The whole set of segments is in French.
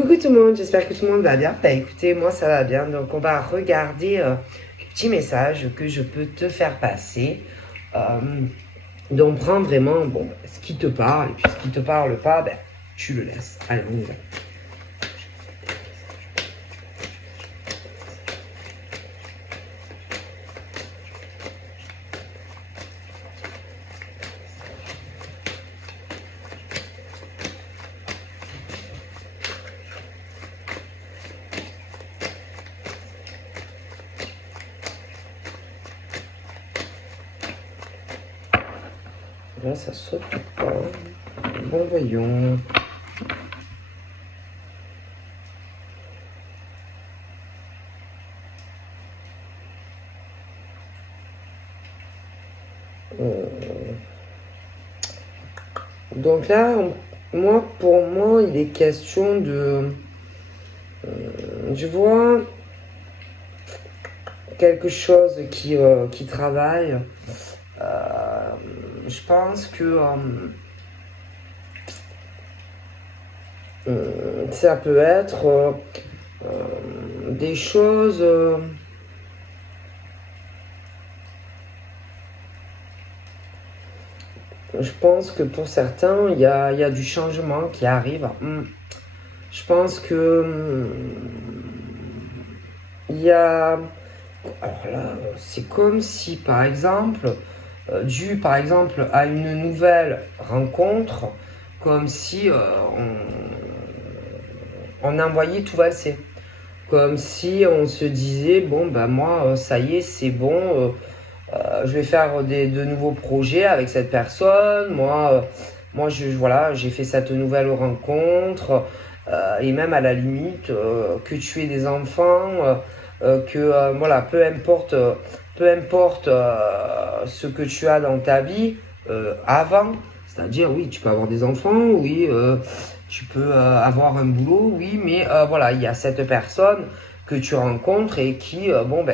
Coucou tout le monde, j'espère que tout le monde va bien. Bah écoutez, moi ça va bien, donc on va regarder les petits messages que je peux te faire passer. Donc prends vraiment ce qui te parle, et puis ce qui te parle pas, tu le laisses. Allez, on y va. Là, ça saute pas. Bon, voyons. Donc là, pour moi, il est question de... je vois quelque chose qui travaille. Je pense que ça peut être des choses... je pense que pour certains, il y a du changement qui arrive. Je pense que il y a... Alors là, c'est comme si, par exemple, dû par exemple à une nouvelle rencontre, comme si on envoyait tout valser. Comme si on se disait, bon, moi, ça y est, c'est bon, je vais faire de nouveaux projets avec cette personne. Moi voilà, j'ai fait cette nouvelle rencontre. Et même à la limite, que tu aies des enfants, voilà, peu importe ce que tu as dans ta vie avant. C'est-à-dire, oui, tu peux avoir des enfants, oui, tu peux avoir un boulot, oui, mais voilà, il y a cette personne que tu rencontres et qui,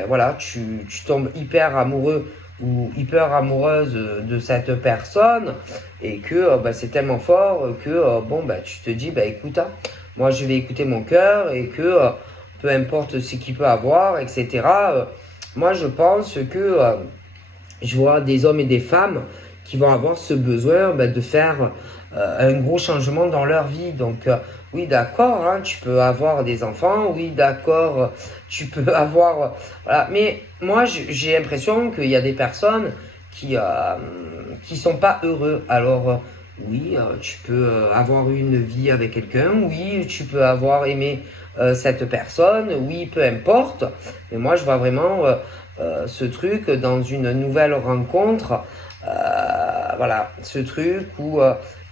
voilà, tu tombes hyper amoureux ou hyper amoureuse de cette personne et que c'est tellement fort que, tu te dis, écoute, moi je vais écouter mon cœur et que peu importe ce qu'il peut avoir, etc. Moi je pense que je vois des hommes et des femmes qui vont avoir ce besoin de faire un gros changement dans leur vie. Donc oui, d'accord, hein, tu peux avoir des enfants, oui, d'accord, tu peux avoir... voilà. Mais moi, j'ai l'impression qu'il y a des personnes qui sont pas heureux. Alors oui, tu peux avoir une vie avec quelqu'un, oui, tu peux avoir aimé cette personne, oui, peu importe. Mais moi, je vois vraiment ce truc dans une nouvelle rencontre. Voilà, ce truc où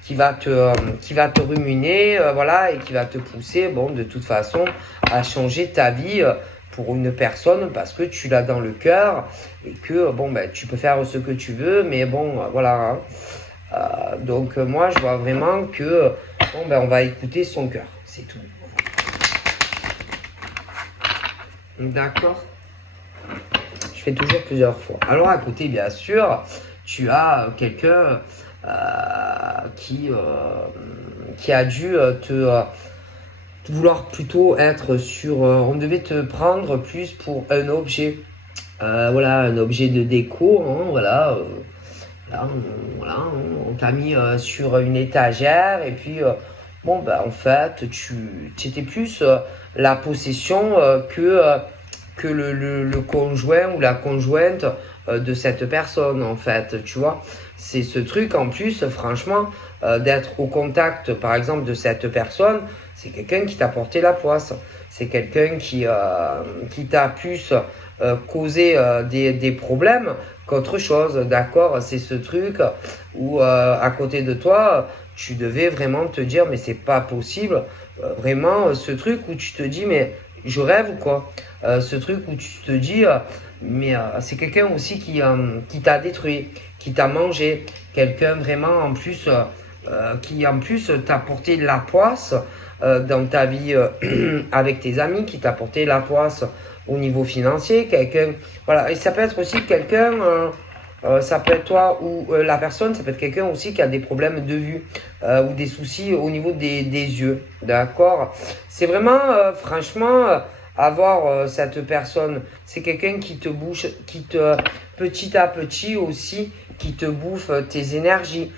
qui va te ruminer, voilà, et qui va te pousser, de toute façon, à changer ta vie pour une personne parce que tu l'as dans le cœur et que tu peux faire ce que tu veux, mais voilà. Donc moi, je vois vraiment que on va écouter son cœur, c'est tout. D'accord. Je fais toujours plusieurs fois. Alors à côté, bien sûr, tu as quelqu'un qui a dû te vouloir plutôt être sur... on devait te prendre plus pour un objet. Voilà, un objet de déco. Hein, voilà, on t'a mis sur une étagère et puis... en fait, tu étais plus la possession que le conjoint ou la conjointe de cette personne, en fait, tu vois. C'est ce truc, en plus, franchement, d'être au contact, par exemple, de cette personne, c'est quelqu'un qui t'a porté la poisse. C'est quelqu'un qui t'a plus causé des problèmes qu'autre chose, d'accord. C'est ce truc où, à côté de toi, tu devais vraiment te dire, mais c'est pas possible. Vraiment, ce truc où tu te dis, mais je rêve ou quoi? Ce truc où tu te dis, mais c'est quelqu'un aussi qui t'a détruit, qui t'a mangé, quelqu'un vraiment en plus qui en plus t'a porté de la poisse dans ta vie avec tes amis, qui t'a porté la poisse au niveau financier, quelqu'un, voilà, et ça peut être aussi quelqu'un Ça peut être toi ou la personne, ça peut être quelqu'un aussi qui a des problèmes de vue ou des soucis au niveau des yeux. D'accord? C'est vraiment, franchement, avoir cette personne, c'est quelqu'un qui te bouge, petit à petit aussi, qui te bouffe tes énergies,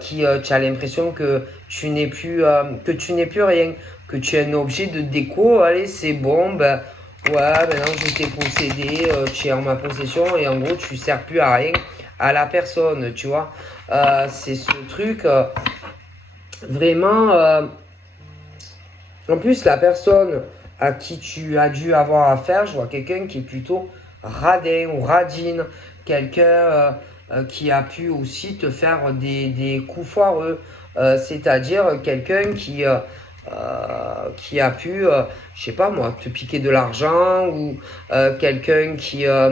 tu as l'impression que tu n'es plus rien, que tu es un objet de déco. Allez, c'est bon, ben, ouais, maintenant je t'ai possédé, tu es en ma possession et en gros tu sers plus à rien à la personne, tu vois. C'est ce truc vraiment. En plus, la personne à qui tu as dû avoir affaire, je vois quelqu'un qui est plutôt radin ou radine, quelqu'un qui a pu aussi te faire des coups foireux, c'est-à-dire quelqu'un qui a pu, je sais pas moi, te piquer de l'argent ou quelqu'un qui a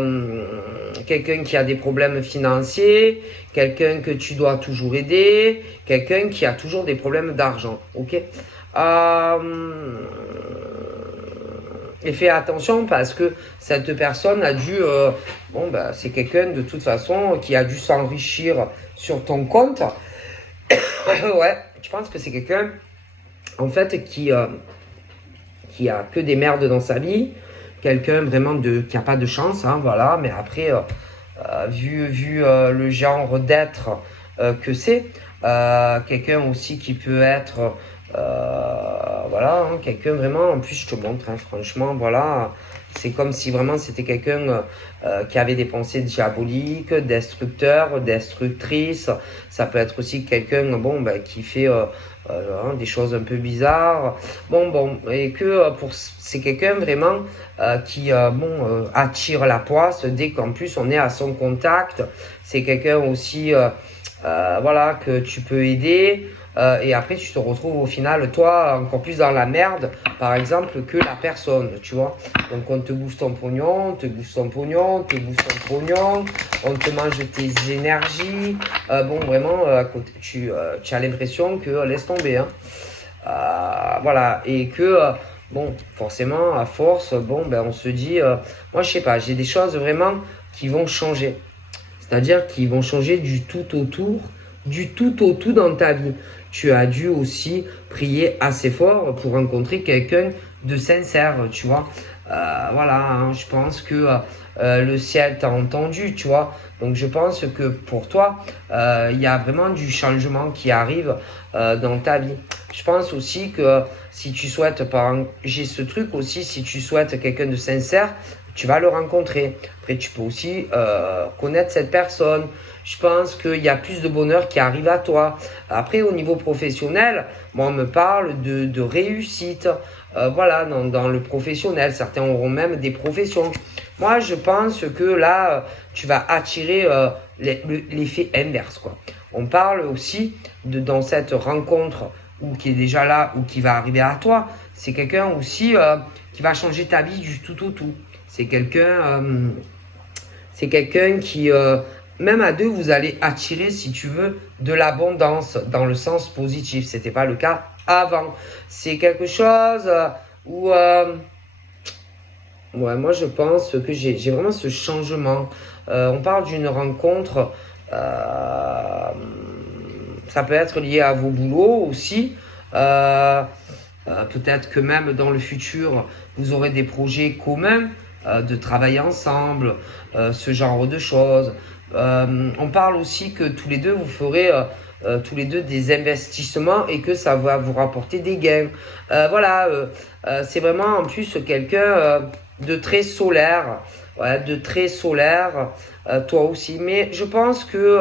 des problèmes financiers, quelqu'un que tu dois toujours aider, quelqu'un qui a toujours des problèmes d'argent, ok? Euh, et fais attention parce que cette personne a dû, bon bah c'est quelqu'un de toute façon qui a dû s'enrichir sur ton compte. Ouais, je pense que c'est quelqu'un en fait qui a que des merdes dans sa vie, quelqu'un vraiment qui a pas de chance, hein, voilà. Mais après, vu le genre d'être que c'est, quelqu'un aussi qui peut être, voilà, hein, quelqu'un vraiment. En plus, je te montre, hein, franchement, voilà. C'est comme si vraiment c'était quelqu'un qui avait des pensées diaboliques, destructeurs, destructrices. Ça peut être aussi quelqu'un, bon, bah, qui fait hein, des choses un peu bizarres. Bon, et que c'est quelqu'un vraiment qui attire la poisse dès qu'en plus on est à son contact. C'est quelqu'un aussi voilà, que tu peux aider. Et après, tu te retrouves au final, toi, encore plus dans la merde, par exemple, que la personne, tu vois. Donc, on te bouffe ton pognon, on te bouffe ton pognon, on te bouffe ton pognon, on te mange tes énergies. Bon, vraiment, à côté, tu as l'impression que laisse tomber, hein. Voilà, et que, bon, forcément, à force, bon, ben, on se dit, moi, je sais pas, j'ai des choses vraiment qui vont changer. C'est-à-dire qu'ils vont changer du tout au tout dans ta vie. Tu as dû aussi prier assez fort pour rencontrer quelqu'un de sincère, tu vois. Voilà, hein, je pense que le ciel t'a entendu, tu vois. Donc je pense que pour toi, il y a vraiment du changement qui arrive dans ta vie. Je pense aussi que si tu souhaites, j'ai ce truc aussi, si tu souhaites quelqu'un de sincère, tu vas le rencontrer. Après, tu peux aussi connaître cette personne. Je pense qu'il y a plus de bonheur qui arrive à toi. Après, au niveau professionnel, moi, on me parle de réussite. Voilà, dans le professionnel. Certains auront même des professions. Moi, je pense que là, tu vas attirer l'effet inverse, quoi. On parle aussi dans cette rencontre ou qui est déjà là ou qui va arriver à toi. C'est quelqu'un aussi qui va changer ta vie du tout au tout. C'est quelqu'un qui, même à deux, vous allez attirer, si tu veux, de l'abondance dans le sens positif. C'était pas le cas avant. C'est quelque chose où, ouais, moi je pense que j'ai vraiment ce changement. On parle d'une rencontre. Ça peut être lié à vos boulots aussi. Peut-être que même dans le futur, vous aurez des projets communs de travailler ensemble, ce genre de choses. On parle aussi que tous les deux, vous ferez tous les deux des investissements et que ça va vous rapporter des gains. Voilà, c'est vraiment en plus quelqu'un de très solaire, ouais, de très solaire, toi aussi. Mais je pense que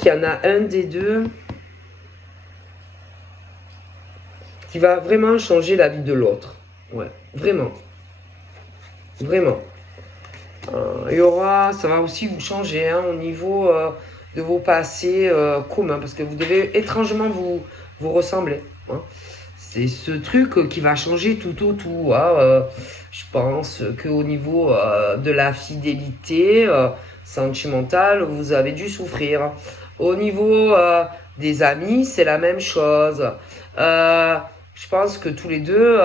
qu'il y en a un des deux qui va vraiment changer la vie de l'autre. Ouais, vraiment. Vraiment. Ça va aussi vous changer hein, au niveau de vos passés communs parce que vous devez étrangement vous ressembler. Hein. C'est ce truc qui va changer tout au tout. Hein. Je pense qu'au niveau de la fidélité sentimentale, vous avez dû souffrir. Au niveau des amis, c'est la même chose. Je pense que tous les deux,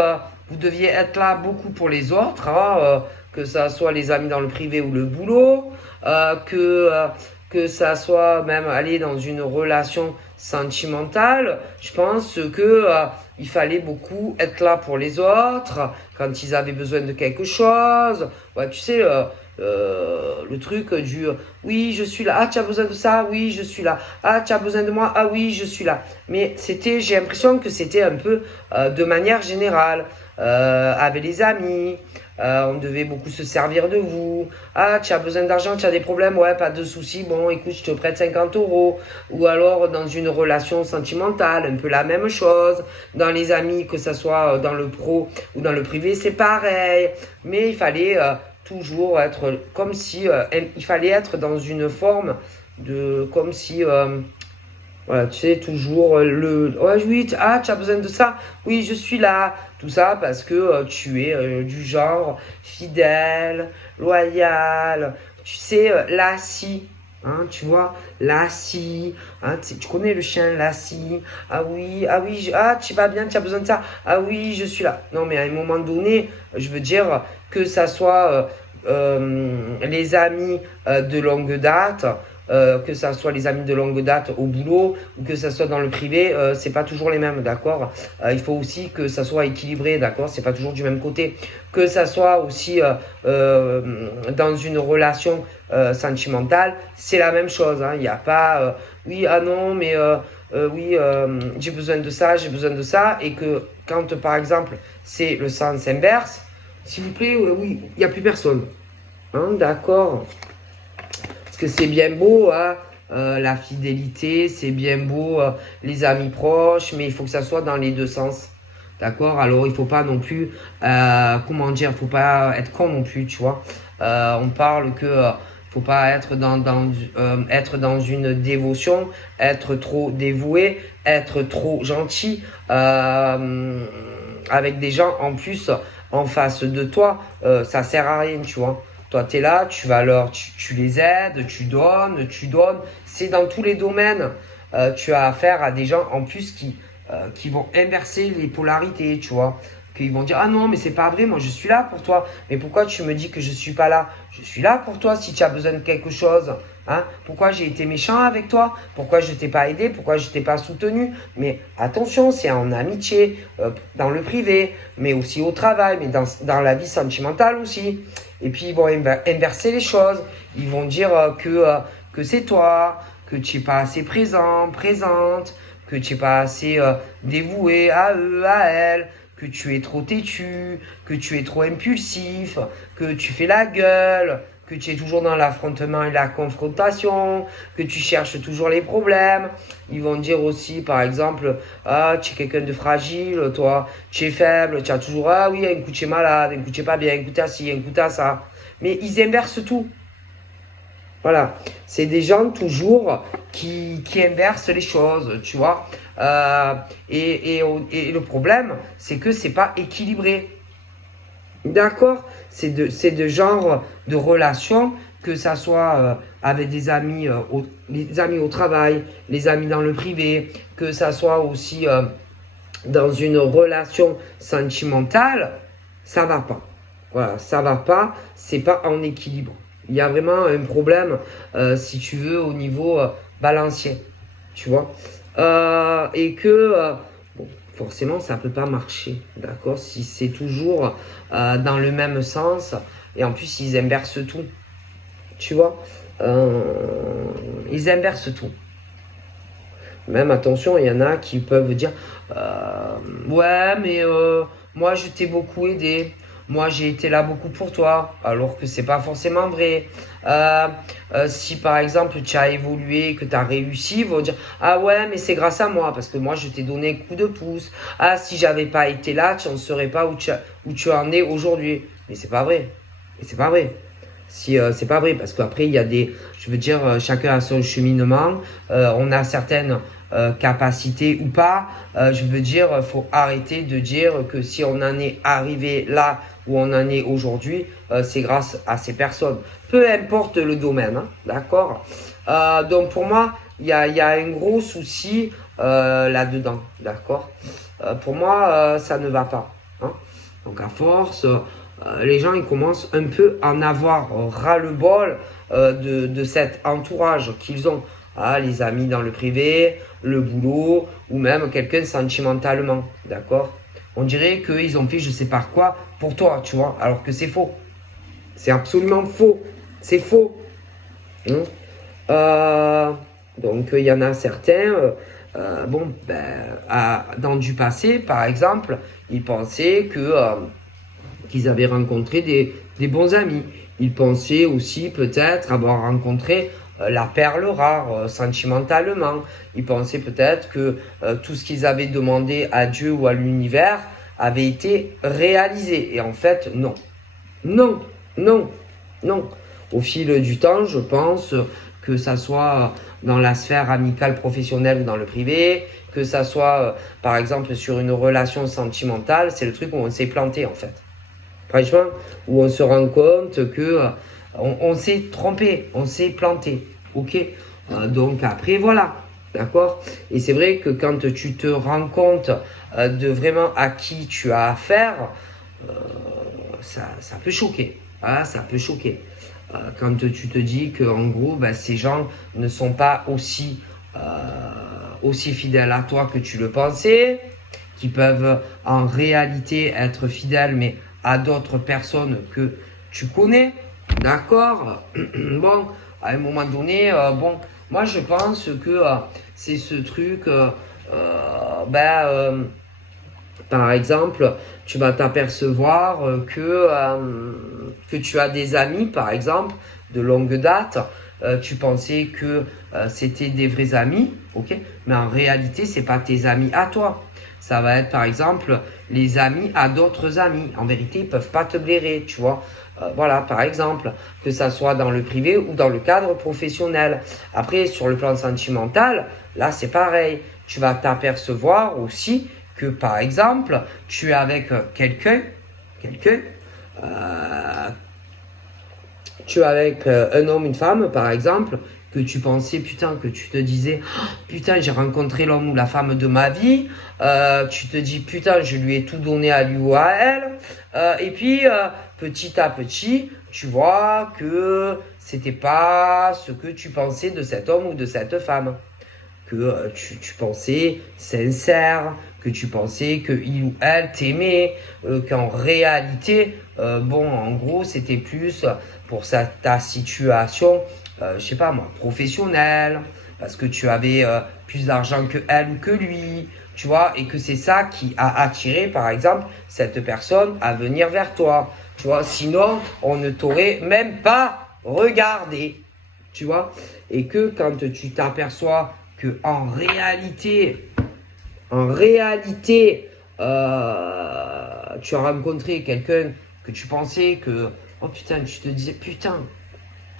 vous deviez être là beaucoup pour les autres, hein, que ça soit les amis dans le privé ou le boulot, que ça soit même aller dans une relation sentimentale. Je pense que il fallait beaucoup être là pour les autres quand ils avaient besoin de quelque chose. Ouais, tu sais, le truc du oui, je suis là. Ah, tu as besoin de ça? Oui, je suis là. Ah, tu as besoin de moi? Ah oui, je suis là. Mais j'ai l'impression que c'était un peu de manière générale, avec les amis. On devait beaucoup se servir de vous. Ah, tu as besoin d'argent, tu as des problèmes, ouais, pas de soucis. Bon, écoute, je te prête 50 euros. Ou alors dans une relation sentimentale, un peu la même chose. Dans les amis, que ce soit dans le pro ou dans le privé, c'est pareil. Mais il fallait toujours être comme si il fallait être dans une forme de comme si voilà, tu sais, toujours ouais, oui, tu as besoin de ça? Oui, je suis là. Tout ça parce que tu es du genre fidèle, loyal, tu sais, Lassie. Hein, tu vois, Lassie, hein, tu connais le chien Lassie. Ah oui, ah, tu vas bien, tu as besoin de ça. Ah oui, je suis là. Non, mais à un moment donné, je veux dire que ça soit les amis de longue date, que ça soit les amis de longue date au boulot ou que ça soit dans le privé, c'est pas toujours les mêmes, d'accord. Il faut aussi que ça soit équilibré, d'accord. C'est pas toujours du même côté. Que ça soit aussi dans une relation sentimentale, c'est la même chose. Hein. Il n'y a pas oui, ah non, mais oui, j'ai besoin de ça, j'ai besoin de ça, et que quand par exemple c'est le sens inverse, s'il vous plaît, oui, il n'y a plus personne. Hein, d'accord. Parce que c'est bien beau, hein, la fidélité, c'est bien beau, les amis proches, mais il faut que ça soit dans les deux sens. D'accord. Alors, il faut pas non plus, comment dire, faut pas être con non plus, tu vois. On parle que faut pas être être dans une dévotion, être trop dévoué, être trop gentil avec des gens en plus en face de toi, ça sert à rien, tu vois. Toi, tu es là, tu les aides, tu donnes, tu donnes. C'est dans tous les domaines. Tu as affaire à des gens en plus qui vont inverser les polarités, tu vois. Qu'ils vont dire, ah non, mais c'est pas vrai, moi je suis là pour toi. Mais pourquoi tu me dis que je suis pas là? Je suis là pour toi si tu as besoin de quelque chose. Hein? Pourquoi j'ai été méchant avec toi? Pourquoi je t'ai pas aidé? Pourquoi je t'ai pas soutenu? Mais attention, c'est en amitié, dans le privé, mais aussi au travail, mais dans la vie sentimentale aussi. Et puis ils vont inverser les choses. Ils vont dire que c'est toi, que tu n'es pas assez présent, présente, que tu n'es pas assez dévoué à eux, à elles, que tu es trop têtu, que tu es trop impulsif, que tu fais la gueule, que tu es toujours dans l'affrontement et la confrontation, que tu cherches toujours les problèmes. Ils vont dire aussi, par exemple, ah, tu es quelqu'un de fragile, toi, tu es faible, tu as toujours, ah oui, un coup tu es malade, un coup tu es pas bien, un coup tu as ci, un coup tu as ça. Mais ils inversent tout. Voilà, c'est des gens toujours qui inversent les choses, tu vois. Et le problème, c'est que c'est pas équilibré. D'accord. C'est de genre de relation, que ça soit avec des amis, les amis au travail, les amis dans le privé, que ça soit aussi dans une relation sentimentale, ça va pas. Voilà, ça va pas, c'est pas en équilibre. Il y a vraiment un problème, si tu veux, au niveau balancier, tu vois. Et que, bon, forcément, ça peut pas marcher, d'accord, si c'est toujours dans le même sens, et en plus, ils inversent tout, tu vois. Ils inversent tout. Même, attention, il y en a qui peuvent dire ouais, mais moi, je t'ai beaucoup aidé. Moi, j'ai été là beaucoup pour toi, alors que c'est pas forcément vrai. Si par exemple tu as évolué, que tu as réussi, ils vont dire ah ouais, mais c'est grâce à moi, parce que moi je t'ai donné un coup de pouce. Ah, si j'avais pas été là, tu n'en serais pas où tu en es aujourd'hui. Mais c'est pas vrai. Mais c'est pas vrai. Si c'est pas vrai, parce qu'après il y a je veux dire, chacun a son cheminement, on a certaines capacités ou pas. Je veux dire, faut arrêter de dire que si on en est arrivé là où on en est aujourd'hui, c'est grâce à ces personnes. Peu importe le domaine, hein, d'accord. Donc pour moi, il y a un gros souci là-dedans, d'accord. pour moi, ça ne va pas. Hein. Donc à force, les gens ils commencent un peu à en avoir ras-le-bol de cet entourage qu'ils ont. Ah, les amis dans le privé, le boulot, ou même quelqu'un sentimentalement. D'accord? On dirait qu'ils ont fait je sais pas quoi pour toi, tu vois, alors que c'est faux. C'est absolument faux. C'est faux. Hein. Euh, donc il y en a certains, dans du passé, par exemple, ils pensaient qu'ils avaient rencontré des bons amis. Ils pensaient aussi peut-être avoir rencontré la perle rare sentimentalement. Ils pensaient peut-être que tout ce qu'ils avaient demandé à Dieu ou à l'univers avait été réalisé. Et en fait, non. Non, non, non. Au fil du temps, je pense que ça soit dans la sphère amicale professionnelle ou dans le privé, que ça soit par exemple sur une relation sentimentale, c'est le truc où on s'est planté en fait. Franchement, où on se rend compte que on s'est trompé, on s'est planté. Ok. Donc après, voilà. D'accord. Et c'est vrai que quand tu te rends compte de vraiment à qui tu as affaire, ça peut choquer. Ah, ça peut choquer. Quand tu te dis que en gros, ces gens ne sont pas aussi fidèles à toi que tu le pensais, qui peuvent en réalité être fidèles, mais à d'autres personnes que tu connais. D'accord. Bon, à un moment donné, moi je pense que c'est ce truc, par exemple, tu vas t'apercevoir que tu as des amis, par exemple, de longue date. Tu pensais que c'était des vrais amis, ok? Mais en réalité, c'est pas tes amis à toi. Ça va être, par exemple, les amis à d'autres amis. En vérité, ils peuvent pas te blairer, tu vois. Voilà, par exemple, que ça soit dans le privé ou dans le cadre professionnel. Après, sur le plan sentimental, là, c'est pareil. Tu vas t'apercevoir aussi que, par exemple, tu es avec quelqu'un, euh, tu es avec un homme, une femme, par exemple, que tu pensais, putain, que tu te disais, oh, putain, j'ai rencontré l'homme ou la femme de ma vie, tu te dis, putain, je lui ai tout donné à lui ou à elle, et puis, petit à petit, tu vois que c'était pas ce que tu pensais de cet homme ou de cette femme. Que tu pensais sincère, que tu pensais que il ou elle t'aimait, qu'en réalité, en gros, c'était plus pour ta situation, je sais pas moi, professionnelle, parce que tu avais plus d'argent que elle ou que lui, tu vois, et que c'est ça qui a attiré, par exemple, cette personne à venir vers toi, tu vois, sinon, on ne t'aurait même pas regardé, tu vois, et que quand tu t'aperçois que en réalité, tu as rencontré quelqu'un que tu pensais que, oh putain, tu te disais, putain,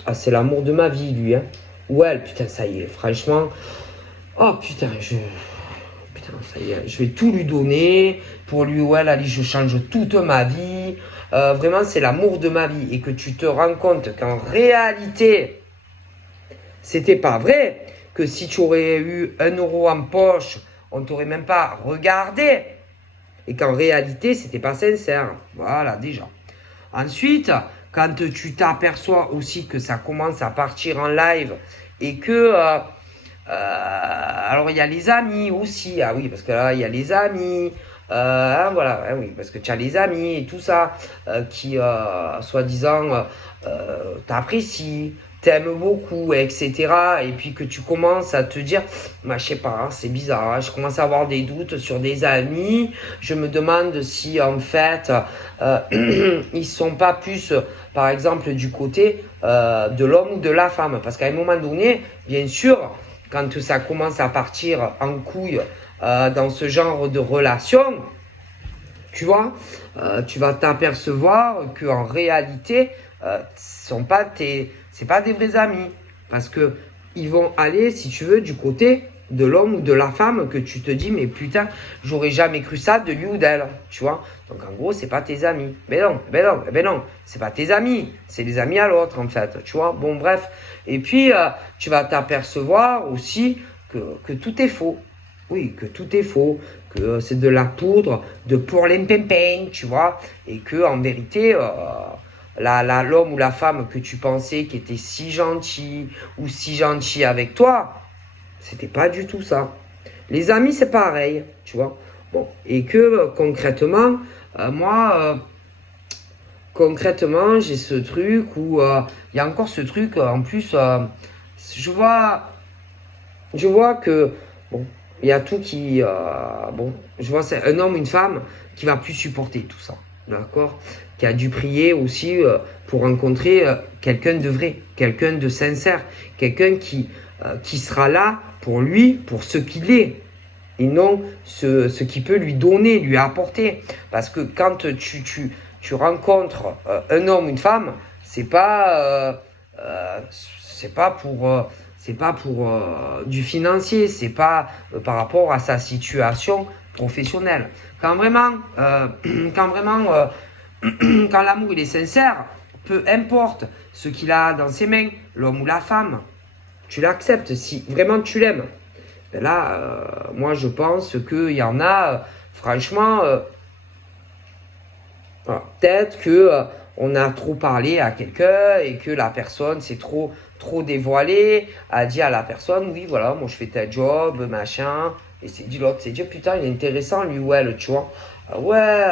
ah, c'est l'amour de ma vie, lui, hein. Ou elle, putain, ça y est, franchement, oh putain, putain, ça y est, je vais tout lui donner, pour lui ou elle, allez, je change toute ma vie, vraiment, c'est l'amour de ma vie, et que tu te rends compte qu'en réalité, c'était pas vrai, que si tu aurais eu 1 euro en poche, on t'aurait même pas regardé. Et qu'en réalité, c'était pas sincère. Voilà, déjà. Ensuite, quand tu t'aperçois aussi que ça commence à partir en live et que... alors, il y a les amis aussi. Ah oui, parce que là, il y a les amis. Voilà, oui, parce que tu as les amis et tout ça qui, soi-disant, t'apprécient, t'aiment beaucoup, etc. Et puis que tu commences à te dire, je sais pas, c'est bizarre, je commence à avoir des doutes sur des amis, je me demande si en fait ils sont pas plus, par exemple, du côté de l'homme ou de la femme. Parce qu'à un moment donné, bien sûr, quand ça commence à partir en couille dans ce genre de relation, tu vois, tu vas t'apercevoir qu'en réalité, c'est pas des vrais amis. Parce que ils vont aller, si tu veux, du côté de l'homme ou de la femme que tu te dis, mais putain, j'aurais jamais cru ça de lui ou d'elle. Tu vois. Donc en gros, c'est pas tes amis. Mais non, c'est pas tes amis. C'est les amis à l'autre, en fait. Tu vois. Bon, bref. Et puis, tu vas t'apercevoir aussi que tout est faux. Oui, que tout est faux, que c'est de la poudre, de pour les pimpin, tu vois, et que en vérité, l'homme ou la femme que tu pensais qui était si gentil ou si gentil avec toi, c'était pas du tout ça. Les amis, c'est pareil, tu vois. Bon, et que concrètement, moi, concrètement, j'ai ce truc où il y a encore ce truc, en plus, je vois, je vois que, bon, il y a tout qui, bon, je vois c'est un homme, une femme qui va plus supporter tout ça, d'accord? Qui a dû prier aussi pour rencontrer quelqu'un de vrai, quelqu'un de sincère, quelqu'un qui sera là pour lui, pour ce qu'il est, et non ce qu'il peut lui donner, lui apporter. Parce que quand tu rencontres un homme, une femme, c'est pas pour du financier, c'est pas par rapport à sa situation professionnelle. Quand vraiment, quand vraiment, quand l'amour il est sincère, peu importe ce qu'il a dans ses mains, l'homme ou la femme, tu l'acceptes si vraiment tu l'aimes. Ben là, moi je pense qu'il y en a, franchement, voilà. Peut-être que on a trop parlé à quelqu'un et que la personne s'est trop dévoilée, a dit à la personne, oui, voilà, moi je fais tel job, machin. Et c'est dit l'autre, c'est dit, putain, il est intéressant, lui ou elle, tu vois. Ouais,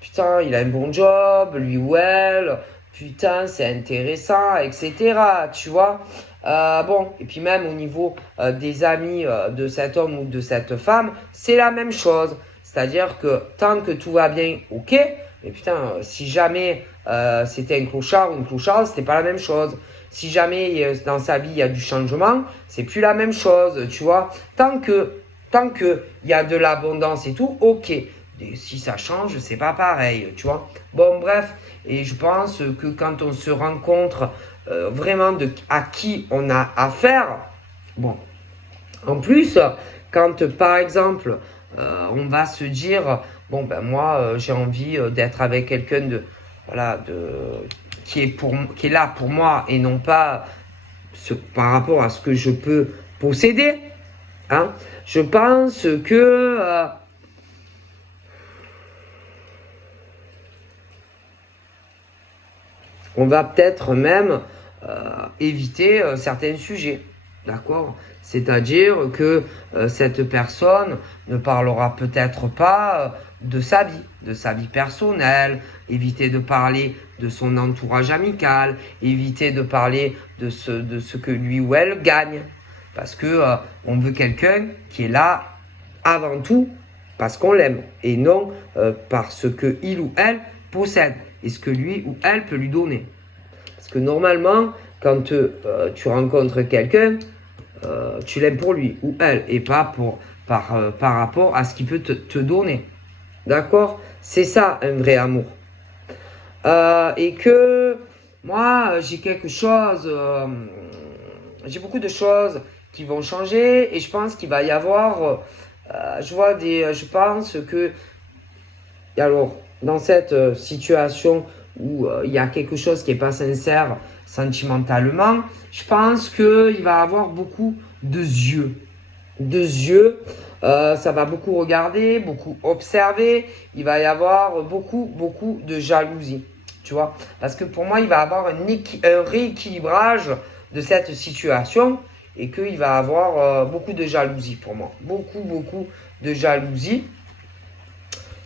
putain, il a un bon job, lui ou elle, putain, c'est intéressant, etc. Tu vois. Bon, et puis même au niveau des amis de cet homme ou de cette femme, c'est la même chose. C'est-à-dire que tant que tout va bien, ok, mais putain, si jamais c'était un clochard ou une clocharde, c'était pas la même chose. Si jamais dans sa vie il y a du changement, c'est plus la même chose, tu vois. Tant que il y a de l'abondance et tout, ok. Et si ça change, c'est pas pareil, tu vois. Bon, bref, et je pense que quand on se rencontre vraiment à qui on a affaire, bon, en plus, quand par exemple, on va se dire, bon ben moi j'ai envie d'être avec quelqu'un voilà, qui est là pour moi et non pas par rapport à ce que je peux posséder, hein, je pense que on va peut-être même éviter certains sujets. D'accord? C'est-à-dire que cette personne ne parlera peut-être pas de sa vie personnelle, éviter de parler de son entourage amical, éviter de parler de ce que lui ou elle gagne. Parce que on veut quelqu'un qui est là avant tout parce qu'on l'aime et non parce que il ou elle possède et ce que lui ou elle peut lui donner. Parce que normalement, quand tu rencontres quelqu'un, tu l'aimes pour lui ou elle et pas par rapport à ce qu'il peut te donner. D'accord? C'est ça un vrai amour. Et que moi, j'ai quelque chose, j'ai beaucoup de choses qui vont changer et je pense qu'il va y avoir, je pense que, alors, dans cette situation où il y a quelque chose qui n'est pas sincère sentimentalement, je pense qu'il va y avoir beaucoup de yeux. Ça va beaucoup regarder, beaucoup observer. Il va y avoir beaucoup de jalousie. Tu vois? Parce que pour moi, il va y avoir un rééquilibrage de cette situation et qu'il va y avoir beaucoup de jalousie pour moi. Beaucoup de jalousie.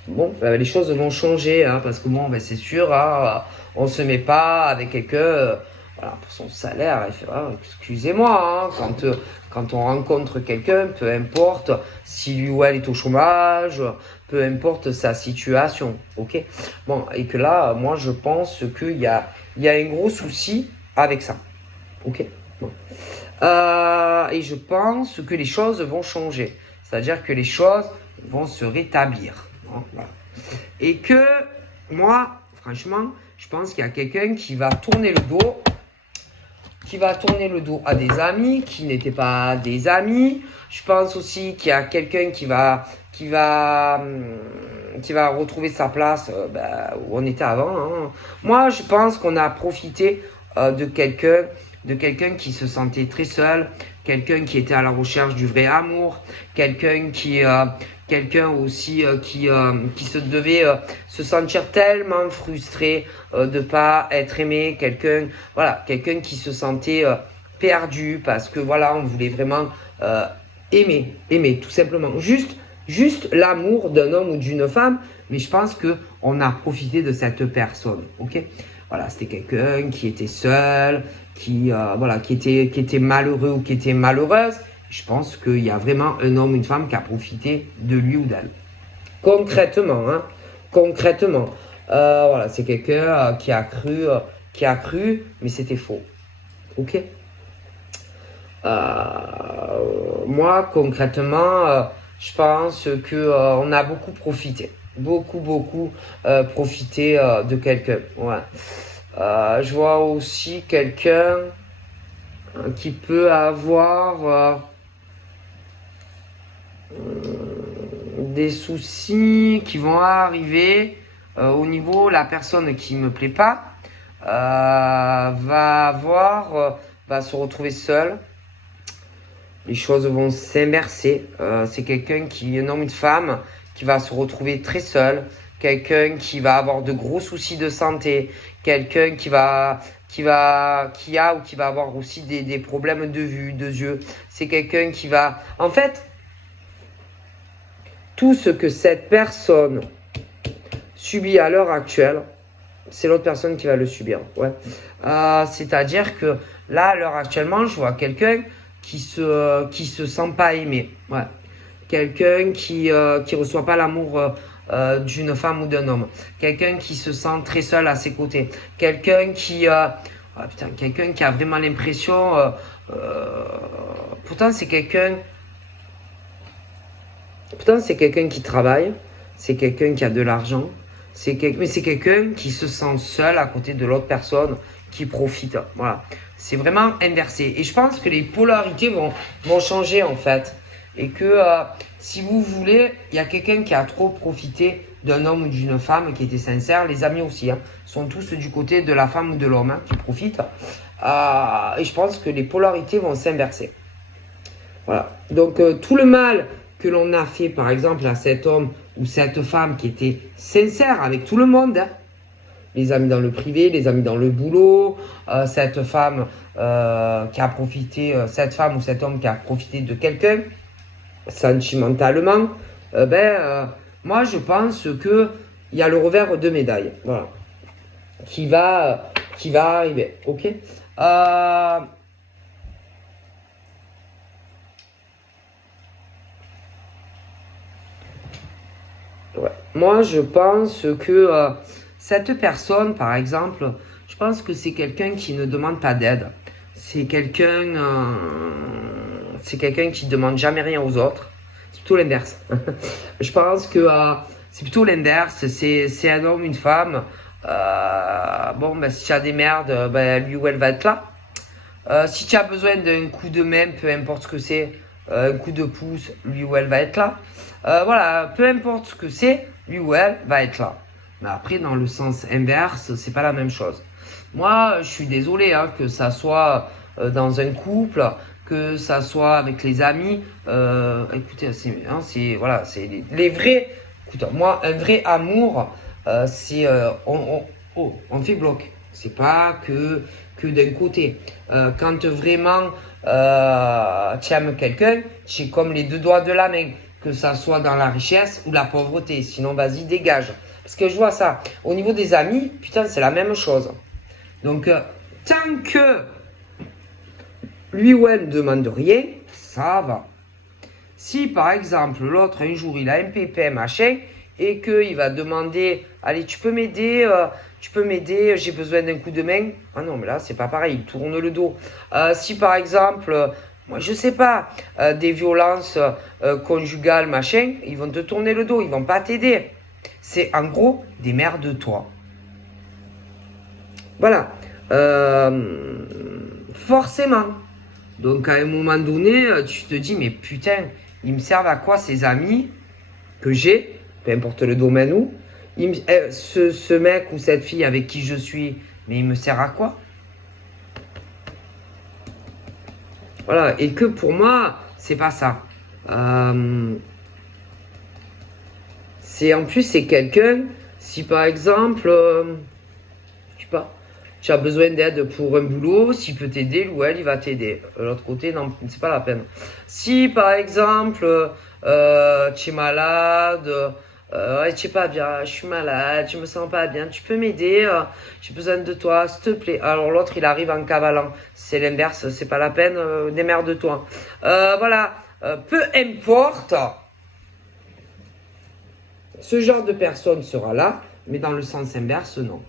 Bon, les choses vont changer, hein, parce que bon, ben, c'est sûr, hein, on se met pas avec quelqu'un voilà, pour son salaire. Il fait, ah, excusez-moi, hein, quand on rencontre quelqu'un, peu importe si lui ou elle est au chômage, peu importe sa situation, ok? Bon, et que là, moi, je pense il y a un gros souci avec ça, ok? Bon. Et je pense que les choses vont changer, c'est-à-dire que les choses vont se rétablir. Voilà. Et que moi, franchement, je pense qu'il y a quelqu'un qui va tourner le dos à des amis qui n'étaient pas des amis. Je pense aussi qu'il y a quelqu'un qui va retrouver sa place où on était avant. Hein. Moi, je pense qu'on a profité de quelqu'un de quelqu'un qui se sentait très seul, quelqu'un qui était à la recherche du vrai amour, quelqu'un aussi qui se devait se sentir tellement frustré de pas être aimé, quelqu'un qui se sentait perdu parce que voilà, on voulait vraiment aimer tout simplement, juste l'amour d'un homme ou d'une femme, mais je pense que on a profité de cette personne, ok? Voilà, c'était quelqu'un qui était seul, qui était malheureux ou qui était malheureuse. Je pense qu'il y a vraiment un homme ou une femme qui a profité de lui ou d'elle. Concrètement, voilà, c'est quelqu'un qui a cru, mais c'était faux. Ok. Moi, concrètement, je pense que on a beaucoup profité, beaucoup profité de quelqu'un. Ouais. Je vois aussi quelqu'un qui peut avoir des soucis qui vont arriver au niveau la personne qui me plaît pas va se retrouver seule. Les choses vont s'inverser. C'est quelqu'un un homme ou une femme qui va se retrouver très seul, quelqu'un qui va avoir de gros soucis de santé, quelqu'un qui a ou qui va avoir aussi des problèmes de vue, de yeux. C'est quelqu'un qui va, en fait, tout ce que cette personne subit à l'heure actuelle, c'est l'autre personne qui va le subir. Ouais. C'est-à-dire que là, à l'heure actuellement, je vois quelqu'un qui se sent pas aimé. Ouais. Quelqu'un qui reçoit pas l'amour d'une femme ou d'un homme. Quelqu'un qui se sent très seul à ses côtés. Quelqu'un qui a vraiment l'impression pourtant c'est quelqu'un qui travaille, c'est quelqu'un qui a de l'argent, mais c'est quelqu'un qui se sent seul à côté de l'autre personne qui profite. Voilà. C'est vraiment inversé. Et je pense que les polarités vont changer en fait. Et que si vous voulez, il y a quelqu'un qui a trop profité d'un homme ou d'une femme qui était sincère. Les amis aussi sont tous du côté de la femme ou de l'homme qui profitent. Et je pense que les polarités vont s'inverser. Voilà. Donc tout le mal que l'on a fait par exemple à cet homme ou cette femme qui était sincère avec tout le monde, les amis dans le privé, les amis dans le boulot, cette femme cette femme ou cet homme qui a profité de quelqu'un sentimentalement, moi je pense que il y a le revers de médaille, voilà, qui va arriver, ok. Ouais. Moi je pense que cette personne, par exemple, je pense que c'est quelqu'un qui ne demande pas d'aide. C'est quelqu'un qui demande jamais rien aux autres. C'est plutôt l'inverse. Je pense que c'est plutôt l'inverse. C'est un homme, une femme. Si tu as des merdes, lui ou elle va être là. Si tu as besoin d'un coup de main, peu importe ce que c'est, un coup de pouce, lui ou elle va être là. Voilà, peu importe ce que c'est, lui ou elle va être là. Mais après, dans le sens inverse, c'est pas la même chose. Moi, je suis désolé, que ça soit dans un couple, que ça soit avec les amis. Écoutez, c'est les vrais. Écoute, moi, un vrai amour, c'est on fait bloc. C'est pas que d'un côté. Quand vraiment tu aimes quelqu'un, c'est comme les deux doigts de la main, que ça soit dans la richesse ou la pauvreté. Sinon, vas-y, dégage. Parce que je vois ça. Au niveau des amis, putain, c'est la même chose. Donc, tant que lui ou elle ne demande rien, ça va. Si, par exemple, l'autre, un jour, il a un pépin, machin, et qu'il va demander, allez, tu peux m'aider, j'ai besoin d'un coup de main. Ah non, mais là, c'est pas pareil, il tourne le dos. Si, par exemple, moi, je sais pas, des violences conjugales, machin, ils vont te tourner le dos, ils vont pas t'aider. C'est en gros des mères de toi. Voilà. Forcément. Donc à un moment donné, tu te dis, mais putain, ils me servent à quoi ces amis que j'ai, peu importe le domaine où, ce mec ou cette fille avec qui je suis, mais il me sert à quoi? Voilà, et que pour moi, c'est pas ça. En plus, c'est quelqu'un, si par exemple, je sais pas, tu as besoin d'aide pour un boulot, s'il peut t'aider, lui ou elle, il va t'aider. De l'autre côté, non, c'est pas la peine. Si par exemple, tu es malade, ouais, tu es pas bien, je suis malade, je me sens pas bien, tu peux m'aider, j'ai besoin de toi, s'il te plaît. Alors l'autre, il arrive en cavalant. C'est l'inverse, c'est pas la peine, démerde-toi. Voilà, peu importe, ce genre de personne sera là, mais dans le sens inverse, non.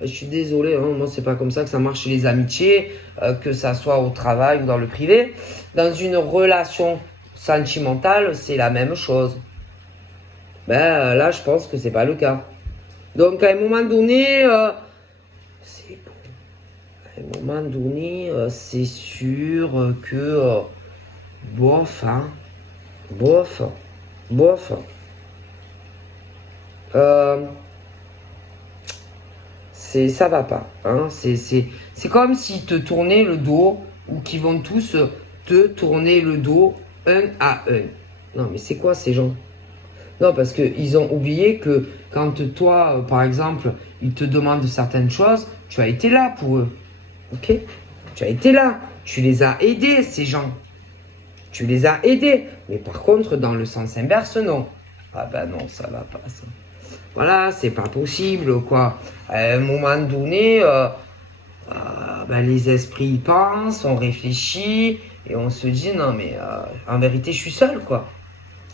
Je suis désolé, hein, moi c'est pas comme ça que ça marche chez les amitiés, que ça soit au travail ou dans le privé. Dans une relation sentimentale, c'est la même chose. Ben là, je pense que c'est pas le cas. Donc à un moment donné, c'est bon. À un moment donné, c'est sûr que bof, hein, bof, bof. Euh, ça va pas, hein. C'est comme s'ils te tournaient le dos ou qu'ils vont tous te tourner le dos un à un. Non, mais c'est quoi ces gens? Non, parce qu'ils ont oublié que quand toi, par exemple, ils te demandent certaines choses, tu as été là pour eux. Ok? Tu as été là. Tu les as aidés, ces gens. Tu les as aidés. Mais par contre, dans le sens inverse, non. Ah ben non, ça va pas, ça. Voilà, c'est pas possible, quoi. À un moment donné, ben, les esprits y pensent, on réfléchit, et on se dit, non, mais en vérité, je suis seul, quoi.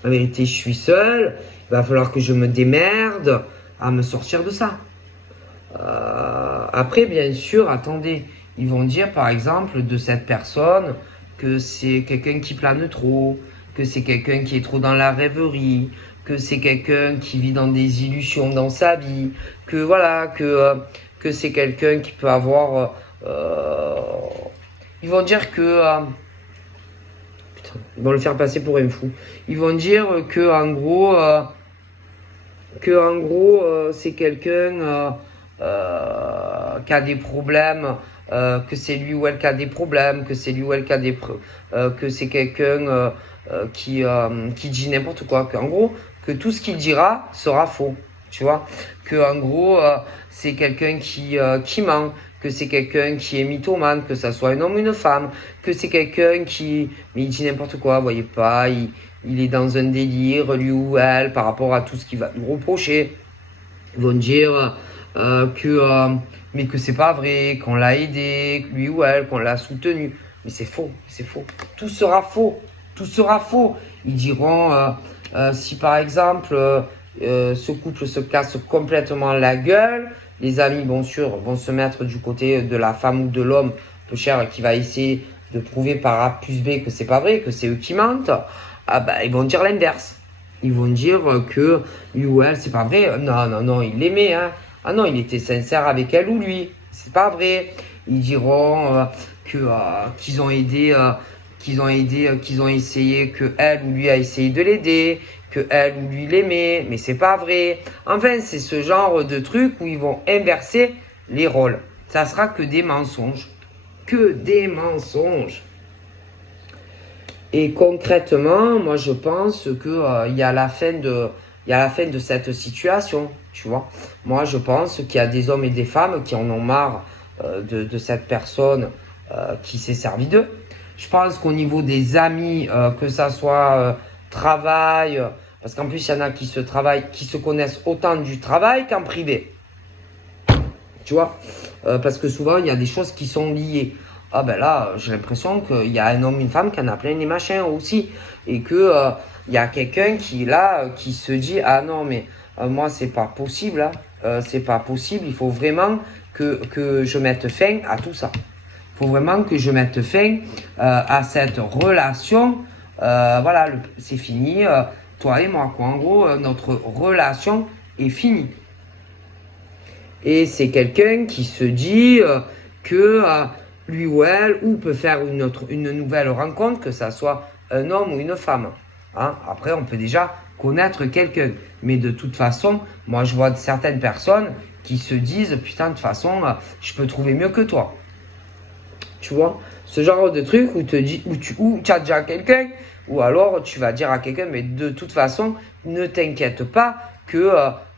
En vérité, je suis seul, il va falloir que je me démerde à me sortir de ça. Après, bien sûr, attendez, ils vont dire, par exemple, de cette personne, que c'est quelqu'un qui plane trop, que c'est quelqu'un qui est trop dans la rêverie, que c'est quelqu'un qui vit dans des illusions dans sa vie, que voilà, que c'est quelqu'un qui peut avoir... ils vont dire que... putain, ils vont le faire passer pour un fou. Ils vont dire que en gros, c'est quelqu'un qui a des problèmes, que c'est lui ou elle qui a des problèmes, que c'est lui ou elle qui a que c'est quelqu'un qui dit n'importe quoi, qu'en gros, que tout ce qu'il dira sera faux, tu vois, que en gros, c'est quelqu'un qui ment, que c'est quelqu'un qui est mythomane, que ça soit un homme ou une femme, que c'est quelqu'un mais il dit n'importe quoi, vous voyez pas, il est dans un délire, lui ou elle, par rapport à tout ce qu'il va nous reprocher. Ils vont dire mais que c'est pas vrai, qu'on l'a aidé, lui ou elle, qu'on l'a soutenu. Mais c'est faux, c'est faux. Tout sera faux, tout sera faux. Ils diront, si par exemple, ce couple se casse complètement la gueule, les amis, bien sûr, vont se mettre du côté de la femme ou de l'homme, peu cher, qui va essayer de prouver par A plus B que c'est pas vrai, que c'est eux qui mentent. Ah bah, ils vont dire l'inverse. Ils vont dire que lui ou elle, c'est pas vrai. Non, non, non, il l'aimait, hein. Ah non, il était sincère avec elle ou lui. C'est pas vrai. Ils diront qu'ils ont aidé, qu'ils ont essayé, que elle ou lui a essayé de l'aider, que elle ou lui l'aimait, mais c'est pas vrai. Enfin, c'est ce genre de truc où ils vont inverser les rôles. Ça sera que des mensonges. Que des mensonges. Et concrètement, moi je pense que il y a la fin de cette situation, tu vois. Moi je pense qu'il y a des hommes et des femmes qui en ont marre de cette personne qui s'est servi d'eux. Je pense qu'au niveau des amis, que ça soit travail, parce qu'en plus il y en a qui se connaissent autant du travail qu'en privé. Tu vois, parce que souvent il y a des choses qui sont liées. Ah ben là, j'ai l'impression qu'il y a un homme, une femme qui en a plein les machins aussi. Et que il y a quelqu'un qui là, qui se dit, ah non mais moi c'est pas possible, hein. C'est pas possible, il faut vraiment que je mette fin à tout ça. Il faut vraiment que je mette fin à cette relation. Voilà, c'est fini, toi et moi, quoi. En gros, notre relation est finie. Et c'est quelqu'un qui se dit que lui ou elle, ou peut faire une nouvelle rencontre, que ça soit un homme ou une femme. Hein. Après, on peut déjà connaître quelqu'un. Mais de toute façon, moi je vois certaines personnes qui se disent, putain, de toute façon, je peux trouver mieux que toi. Tu vois, ce genre de truc où tu as déjà quelqu'un, ou alors tu vas dire à quelqu'un, mais de toute façon, ne t'inquiète pas que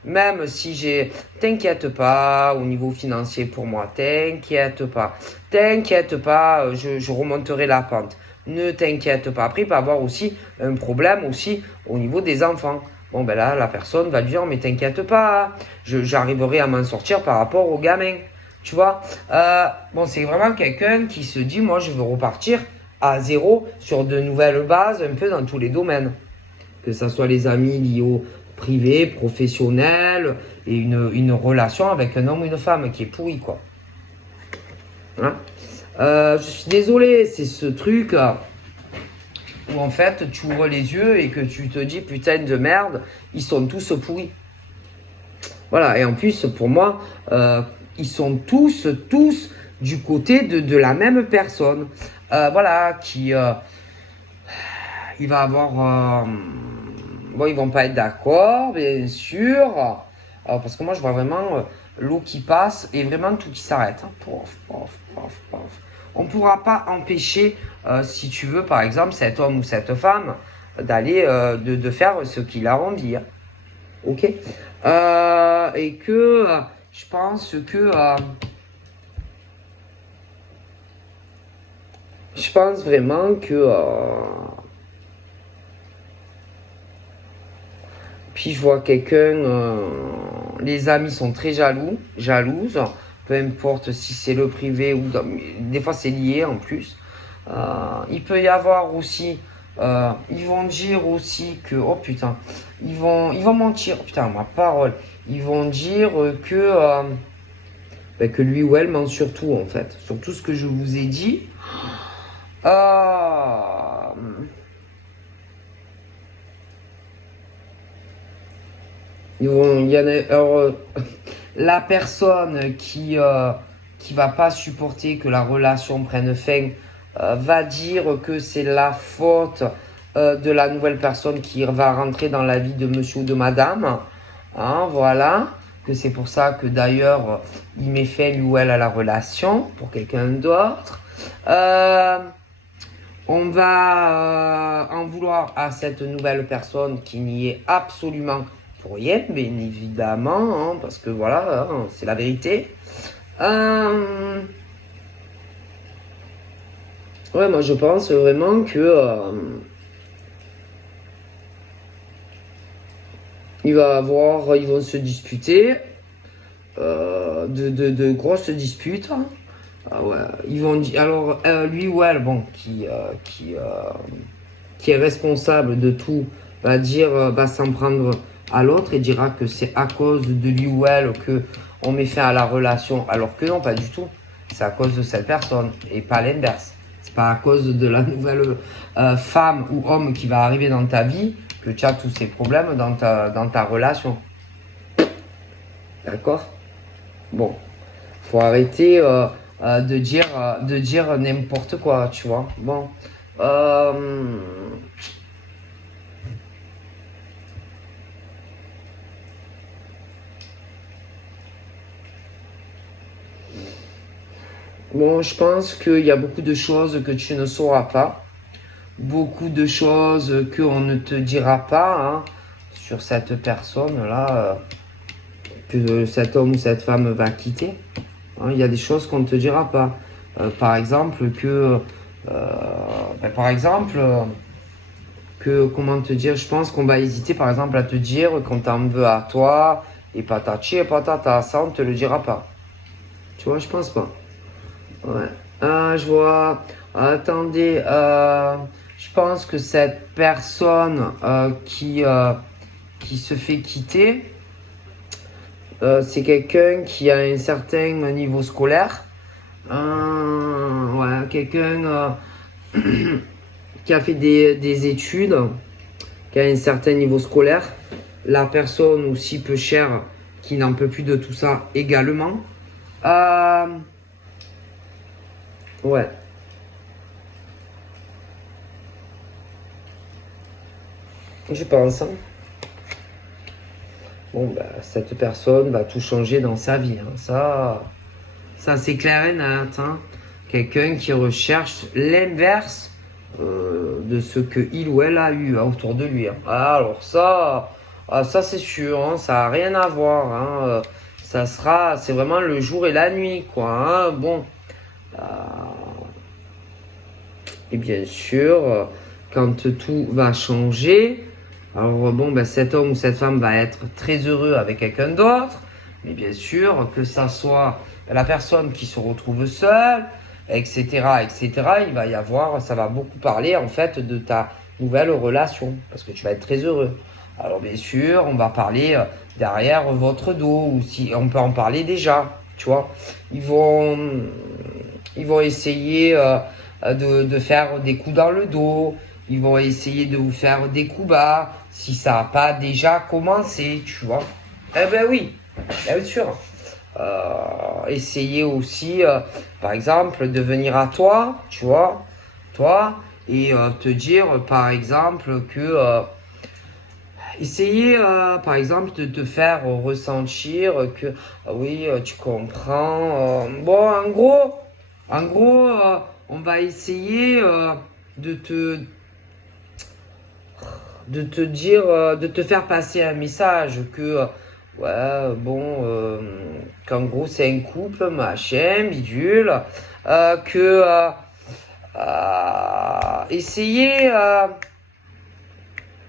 même si j'ai... T'inquiète pas au niveau financier pour moi, t'inquiète pas, je remonterai la pente. Ne t'inquiète pas. Après, il peut y avoir aussi un problème aussi au niveau des enfants. Bon, ben là, la personne va dire, mais t'inquiète pas, j'arriverai à m'en sortir par rapport au gamin. Tu vois, bon, c'est vraiment quelqu'un qui se dit, moi, je veux repartir à zéro sur de nouvelles bases, un peu dans tous les domaines. Que ce soit les amis liés au privé, professionnel, et une relation avec un homme ou une femme qui est pourrie, quoi. Hein. Je suis désolé, c'est ce truc où en fait tu ouvres les yeux et que tu te dis putain de merde, ils sont tous pourris. Voilà, et en plus pour moi, ils sont tous du côté de la même personne. Voilà, qui il va avoir... bon, ils vont pas être d'accord, bien sûr. Parce que moi, je vois vraiment l'eau qui passe et vraiment tout qui s'arrête. Hein. Pof, pof, pof, pof. On ne pourra pas empêcher, si tu veux, par exemple, cet homme ou cette femme, d'aller, de faire ce qu'il a envie. Hein. Ok. Et que je pense que... je pense vraiment que... puis je vois quelqu'un... les amis sont très jalouses. Peu importe si c'est le privé ou... des fois c'est lié en plus. Il peut y avoir aussi... ils vont dire aussi que... oh putain. Ils vont mentir. Putain, ma parole. Ils vont dire que lui ou elle ment sur tout en fait. Sur tout ce que je vous ai dit. Il y en a, alors, la personne qui va pas supporter que la relation prenne fin va dire que c'est la faute de la nouvelle personne qui va rentrer dans la vie de monsieur ou de madame. Hein, voilà. Que c'est pour ça que d'ailleurs il met fin lui ou elle à la relation pour quelqu'un d'autre. On va en vouloir à cette nouvelle personne qui n'y est absolument pour rien, bien évidemment, hein, parce que voilà, hein, c'est la vérité. Ouais, moi je pense vraiment que ils vont se disputer, de grosses disputes. Hein. Ah ouais, ils vont dire, alors lui ou elle, bon, qui est responsable de tout, va dire, va s'en prendre à l'autre et dira que c'est à cause de lui ou elle que on met fin à la relation, alors que non, pas du tout. C'est à cause de cette personne et pas l'inverse. C'est pas à cause de la nouvelle femme ou homme qui va arriver dans ta vie que tu as tous ces problèmes dans ta relation. D'accord? Bon, faut arrêter de dire n'importe quoi, tu vois. Bon. Bon, je pense qu'il y a beaucoup de choses que tu ne sauras pas. Beaucoup de choses qu'on ne te dira pas hein, sur cette personne-là que cet homme ou cette femme va quitter. Hein, il y a des choses qu'on ne te dira pas. Par exemple, comment te dire, je pense qu'on va hésiter par exemple à te dire qu'on t'en veut à toi et patati et patata. Ça, on ne te le dira pas. Tu vois, je pense pas. Ouais. Ah, je vois. Attendez, je pense que cette personne qui se fait quitter, c'est quelqu'un qui a un certain niveau scolaire. Ouais, quelqu'un qui a fait des études, qui a un certain niveau scolaire. La personne aussi peu chère qui n'en peut plus de tout ça également. Ouais. Je pense. Hein. Bon, bah, cette personne va tout changer dans sa vie. Hein. Ça c'est clair et net. Hein. quelqu'un qui recherche l'inverse de ce que il ou elle a eu autour de lui. Hein. Alors ça c'est sûr, hein, ça n'a rien à voir. Hein, c'est vraiment le jour et la nuit, quoi. Hein, bon, et bien sûr, quand tout va changer, alors bon, ben, cet homme ou cette femme va être très heureux avec quelqu'un d'autre, mais bien sûr, que ça soit la personne qui se retrouve seule, etc., il va y avoir, ça va beaucoup parler en fait de ta nouvelle relation, parce que tu vas être très heureux. Alors bien sûr, on va parler derrière votre dos, ou si on peut en parler déjà, tu vois. Ils vont, ils vont essayer de faire des coups dans le dos, ils vont essayer de vous faire des coups bas, si ça n'a pas déjà commencé, tu vois. Eh ben oui, bien sûr. Essayer aussi, par exemple, de venir à toi, tu vois, toi, et te dire, par exemple, que essayer, par exemple, de te faire ressentir que, oui, tu comprends. Bon, en gros, on va essayer de te, de te dire, de te faire passer un message que, ouais, bon, qu'en gros, c'est un couple, machin, bidule, que, essayer.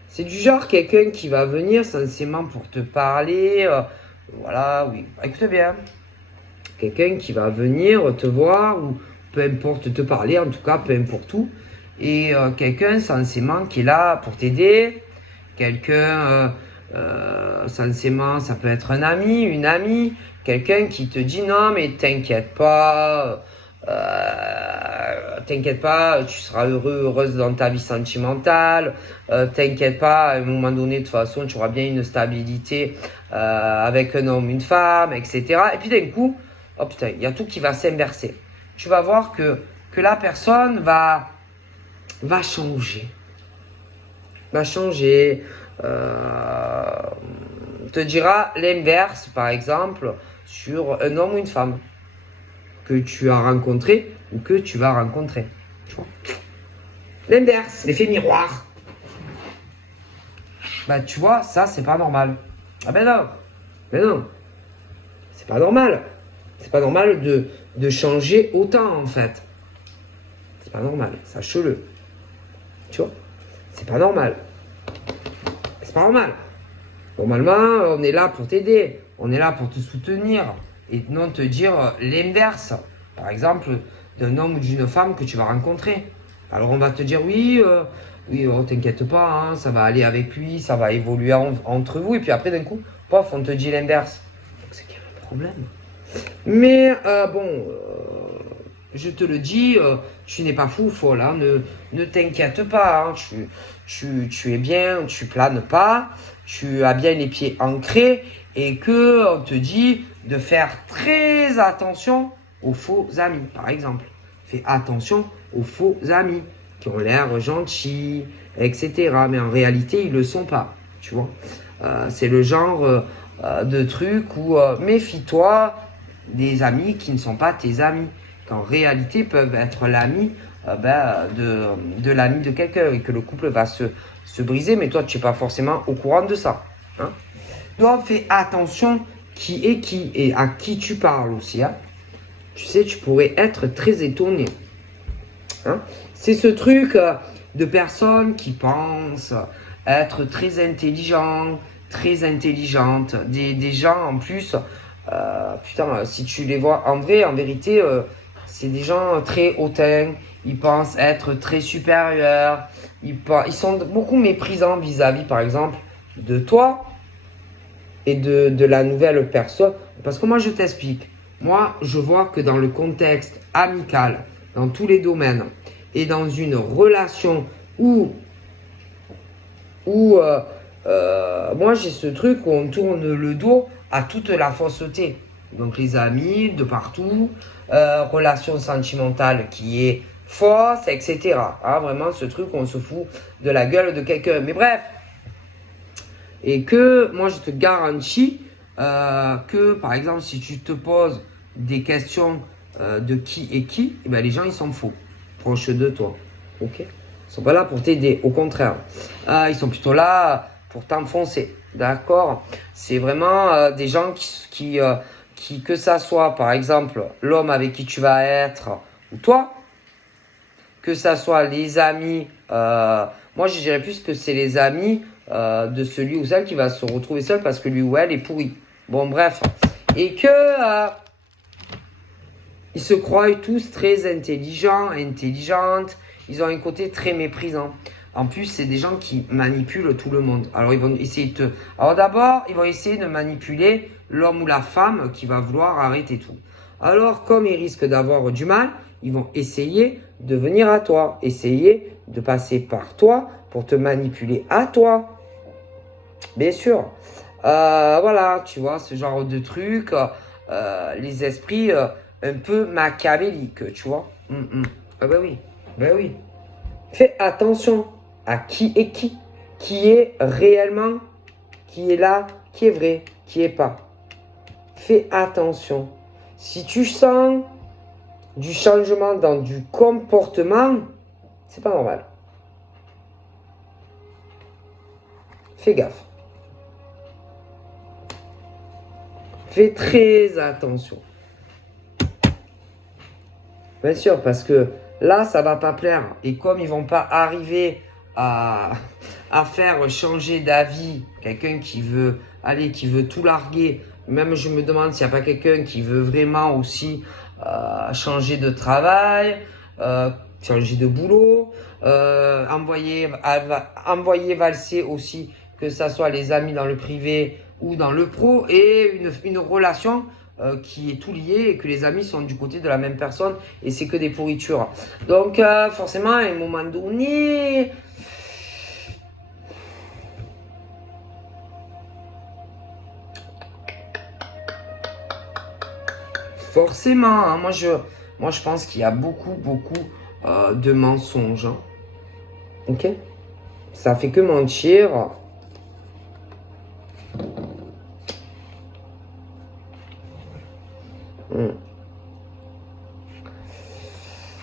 C'est du genre quelqu'un qui va venir censément pour te parler. Voilà, oui. Écoute bien. Quelqu'un qui va venir te voir ou peu importe te parler, en tout cas, peu importe où. Et quelqu'un censément qui est là pour t'aider. Quelqu'un, censément, ça peut être un ami, une amie. Quelqu'un qui te dit non, mais t'inquiète pas, tu seras heureux, heureuse dans ta vie sentimentale. T'inquiète pas, à un moment donné, de toute façon, tu auras bien une stabilité avec un homme, une femme, etc. Et puis d'un coup, oh putain, il y a tout qui va s'inverser. Tu vas voir que la personne va changer. Va changer. Te dira l'inverse, par exemple, sur un homme ou une femme que tu as rencontré ou que tu vas rencontrer. Tu vois, l'inverse, l'effet miroir. Bah tu vois, ça c'est pas normal. Ah ben non, mais non, c'est pas normal. C'est pas normal de changer autant en fait. C'est pas normal, sache-le. Tu vois, c'est pas normal. C'est pas normal. Normalement, on est là pour t'aider, on est là pour te soutenir et non te dire l'inverse. Par exemple, d'un homme ou d'une femme que tu vas rencontrer. Alors on va te dire oui, oh, t'inquiète pas, hein, ça va aller avec lui, ça va évoluer entre vous. Et puis après d'un coup, pof, on te dit l'inverse. Donc c'est qu'il y a un problème. Mais bon, je te le dis, tu n'es pas fou, folle, hein, ne t'inquiète pas, hein, tu es bien, tu planes pas, tu as bien les pieds ancrés et que on te dit de faire très attention aux faux amis, par exemple. Fais attention aux faux amis qui ont l'air gentils, etc. Mais en réalité, ils ne le sont pas, tu vois. C'est le genre de truc où méfie-toi des amis qui ne sont pas tes amis, qu'en réalité peuvent être l'ami de l'ami de quelqu'un et que le couple va se briser, mais toi tu n'es pas forcément au courant de ça. Hein. Donc fais attention qui est qui et à qui tu parles aussi. Hein. Tu sais, tu pourrais être très étonné. Hein. C'est ce truc de personnes qui pensent être très intelligents, très intelligentes, des gens en plus, putain, si tu les vois en vrai, en vérité, c'est des gens très hautains, ils pensent être très supérieurs, ils sont beaucoup méprisants vis-à-vis, par exemple, de toi et de la nouvelle personne. Parce que moi, je t'explique. Moi, je vois que dans le contexte amical, dans tous les domaines, et dans une relation où moi, j'ai ce truc où on tourne le dos à toute la fausseté. Donc, les amis de partout, relation sentimentale qui est fausse, etc. Hein, vraiment, ce truc où on se fout de la gueule de quelqu'un. Mais bref, et que moi, je te garantis que, par exemple, si tu te poses des questions de qui est qui, eh ben, les gens, ils s'en foutent. Proche de toi. Ok? Ils sont pas là pour t'aider. Au contraire. Ils sont plutôt là pour t'enfoncer. D'accord? C'est vraiment des gens qui, que ça soit, par exemple, l'homme avec qui tu vas être, ou toi, que ça soit les amis, moi je dirais plus que c'est les amis de celui ou celle qui va se retrouver seul parce que lui ou elle est pourri. Bon, bref. Et que ils se croient tous très intelligents, intelligentes. Ils ont un côté très méprisant. En plus, c'est des gens qui manipulent tout le monde. Alors, ils vont essayer de Alors, d'abord, ils vont essayer de manipuler l'homme ou la femme qui va vouloir arrêter tout. Alors, comme ils risquent d'avoir du mal, ils vont essayer de venir à toi. Essayer de passer par toi pour te manipuler à toi. Bien sûr. Voilà, tu vois, ce genre de truc. Les esprits un peu machiavéliques, tu vois. Ah bah oui, bah oui. Fais attention à qui est qui est réellement, qui est là, qui est vrai, qui est pas. Fais attention. Si tu sens du changement dans du comportement, c'est pas normal. Fais gaffe. Fais très attention. Bien sûr, parce que là, ça va pas plaire. Et comme ils vont pas arriver à faire changer d'avis quelqu'un qui veut qui veut tout larguer, même je me demande s'il n'y a pas quelqu'un qui veut vraiment aussi changer de travail, changer de boulot, envoyer valser aussi, que ça soit les amis dans le privé ou dans le pro, et une relation qui est tout lié et que les amis sont du côté de la même personne et c'est que des pourritures. Donc forcément, à un moment donné, forcément, hein, moi je pense qu'il y a beaucoup de mensonges. Hein. Ok? Ça fait que mentir.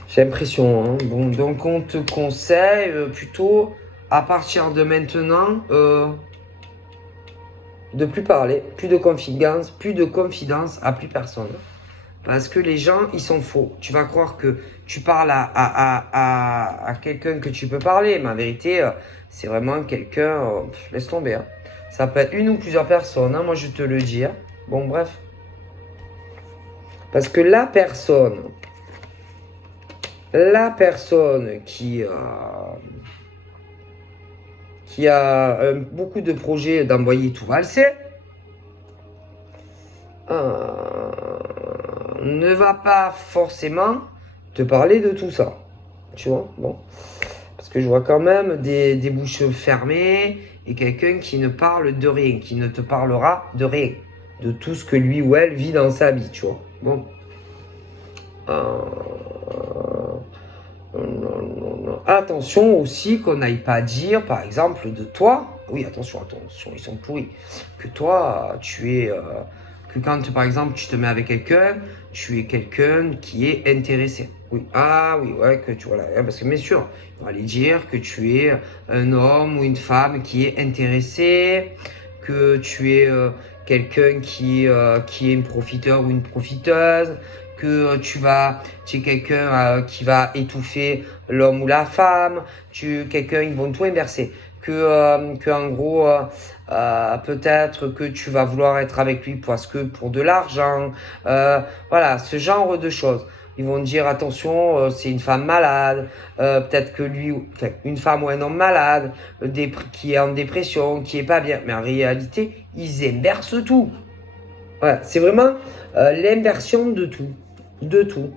J'ai l'impression. Hein. Bon, donc on te conseille plutôt à partir de maintenant de plus parler, plus de confidence à plus personne. Parce que les gens, ils sont faux. Tu vas croire que tu parles à quelqu'un que tu peux parler, mais en vérité, c'est vraiment quelqu'un, laisse tomber. Hein. Ça peut être une ou plusieurs personnes, hein, moi je te le dis. Hein. Bon, bref. Parce que la personne qui a beaucoup de projets d'envoyer tout valser, ne va pas forcément te parler de tout ça. Tu vois, bon. Parce que je vois quand même des bouches fermées et quelqu'un qui ne parle de rien, qui ne te parlera de rien, de tout ce que lui ou elle vit dans sa vie, tu vois. Bon. Non. Attention aussi qu'on n'aille pas dire, par exemple, de toi, oui, attention, ils sont pourris, que toi, tu es, que quand, par exemple, tu te mets avec quelqu'un, tu es quelqu'un qui est intéressé. Oui, ouais, que tu vois là, parce que bien sûr, on va aller dire que tu es un homme ou une femme qui est intéressé, que tu es quelqu'un qui est une profiteur ou une profiteuse, que tu es quelqu'un qui va étouffer l'homme ou la femme, quelqu'un, ils vont tout inverser. Que en gros, peut-être que tu vas vouloir être avec lui parce que pour de l'argent, voilà, ce genre de choses. Ils vont dire attention, c'est une femme malade, peut-être que une femme ou un homme malade, qui est en dépression, qui est pas bien. Mais en réalité, ils inversent tout. Voilà, c'est vraiment l'inversion de tout. De tout.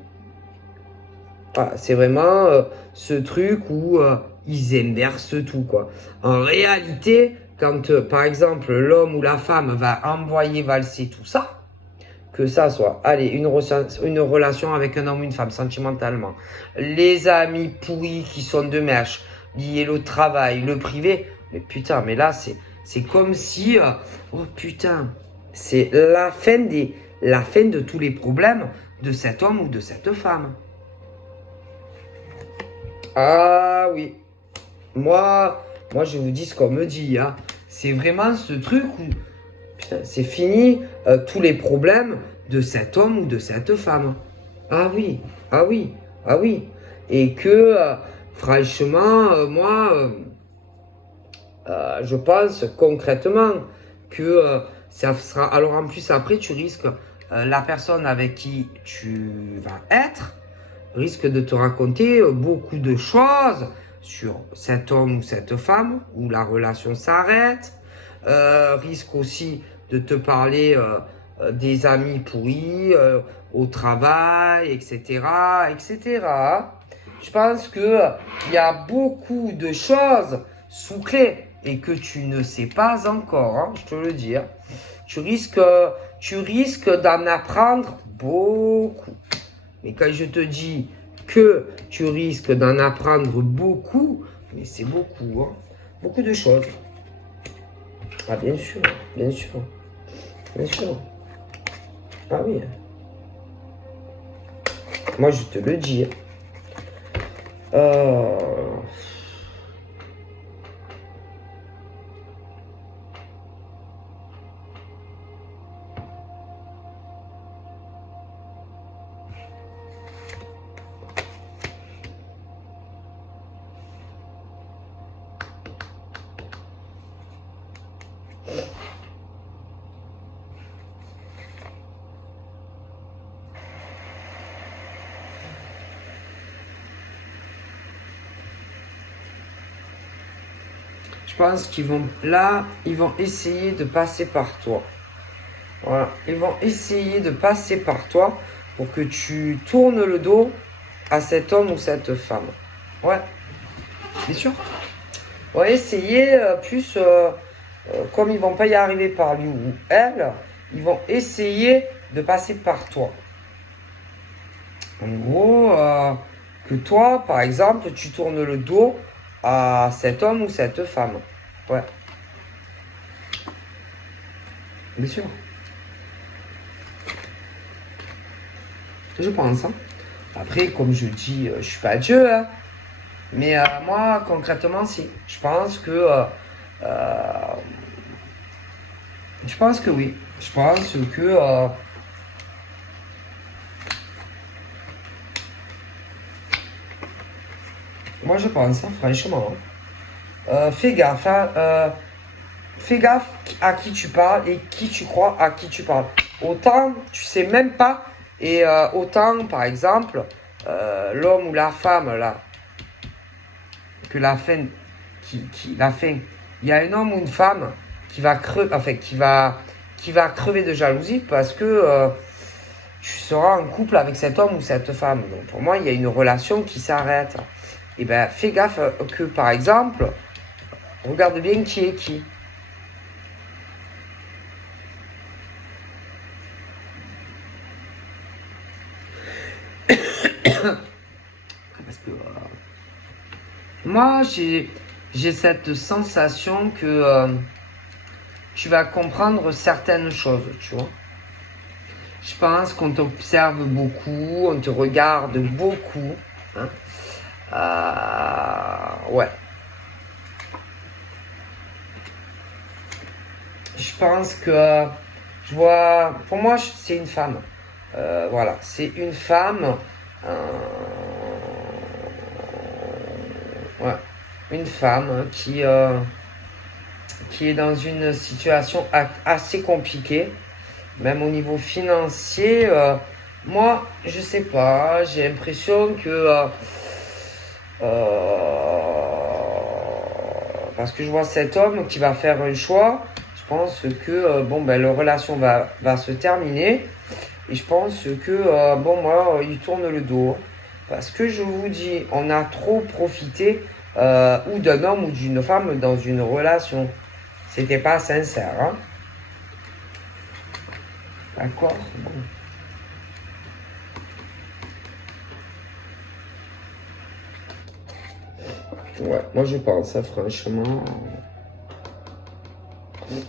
Voilà, c'est vraiment ce truc où ils inversent tout, quoi. En réalité, quand par exemple l'homme ou la femme va envoyer valser tout ça, que ça soit, allez, une relation avec un homme ou une femme sentimentalement, les amis pourris qui sont de mèche, liés le travail, le privé, mais putain, mais là c'est comme si, oh putain, c'est la fin de tous les problèmes de cet homme ou de cette femme. Ah oui, moi je vous dis ce qu'on me dit. Hein. C'est vraiment ce truc où putain, c'est fini tous les problèmes de cet homme ou de cette femme. Ah oui, ah oui, ah oui. Et que franchement, je pense concrètement que ça sera. Alors en plus, après, tu risques la personne avec qui tu vas être risque de te raconter beaucoup de choses sur cet homme ou cette femme où la relation s'arrête. Risque aussi de te parler des amis pourris au travail, etc., etc. Je pense que il y a beaucoup de choses sous clé et que tu ne sais pas encore, hein, je te le dis. Hein. Tu risques d'en apprendre beaucoup. Mais quand je te dis que tu risques d'en apprendre beaucoup, mais c'est beaucoup, hein, beaucoup de choses. Ah bien sûr, bien sûr, bien sûr. Ah oui. Moi je te le dis. Euh... Je pense qu'ils vont, là, ils vont essayer de passer par toi. Voilà, ils vont essayer de passer par toi pour que tu tournes le dos à cet homme ou cette femme. Ouais, bien sûr. On va essayer plus, comme ils vont pas y arriver par lui ou elle, ils vont essayer de passer par toi. En gros, que toi, par exemple, tu tournes le dos à cet homme ou cette femme. Ouais. Bien sûr. Je pense. Hein. Après, comme je dis, je suis pas Dieu. Hein. Mais moi, concrètement, si. Je pense que... je pense que oui. Je pense que... moi, je pense, hein, franchement. Fais gaffe. Hein, fais gaffe à qui tu parles et qui tu crois à qui tu parles. Autant, tu sais même pas. Et autant, par exemple, l'homme ou la femme, là, que la fin, la fin, il y a un homme ou une femme qui va crever de jalousie parce que tu seras en couple avec cet homme ou cette femme. Donc pour moi, il y a une relation qui s'arrête. Et ben, fais gaffe que, par exemple, regarde bien qui est qui. Parce que moi, j'ai cette sensation que tu vas comprendre certaines choses, tu vois. Je pense qu'on t'observe beaucoup, on te regarde beaucoup. Hein. Ouais. Je pense que je vois. Pour moi, c'est une femme. Voilà, c'est une femme. Ouais, une femme qui est dans une situation assez compliquée, même au niveau financier. Moi, je sais pas, j'ai l'impression que parce que je vois cet homme qui va faire un choix, je pense que bon ben la relation va se terminer et je pense que bon moi il tourne le dos parce que je vous dis on a trop profité ou d'un homme ou d'une femme dans une relation, c'était pas sincère, hein. D'accord, bon. Ouais, moi je pense, ça, franchement.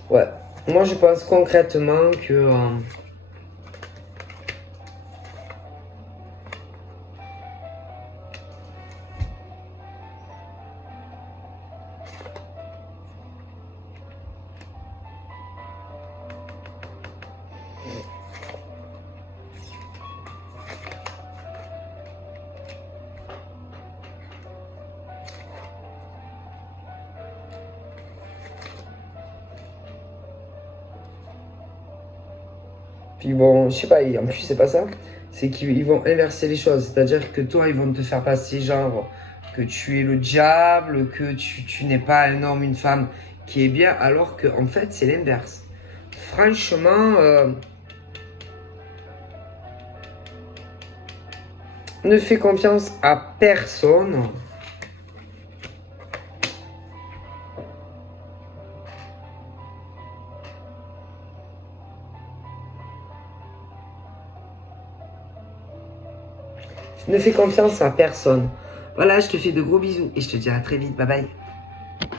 Ouais, moi je pense concrètement que qu'ils vont, je sais pas, en plus c'est pas ça, c'est qu'ils vont inverser les choses. C'est-à-dire que toi, ils vont te faire passer genre que tu es le diable, que tu n'es pas un homme, une femme qui est bien, alors que en fait c'est l'inverse. Franchement, ne fais confiance à personne. Ne fais confiance à personne. Voilà, je te fais de gros bisous et je te dis à très vite. Bye bye.